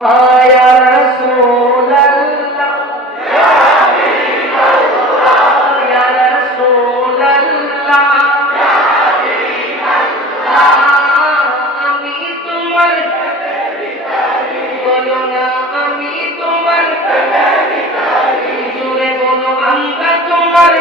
या रसूल अल्लाह या रसूल अल्लाह আমি তোমার বলো না আমি তোমার জোরে বলো আমরা তোমার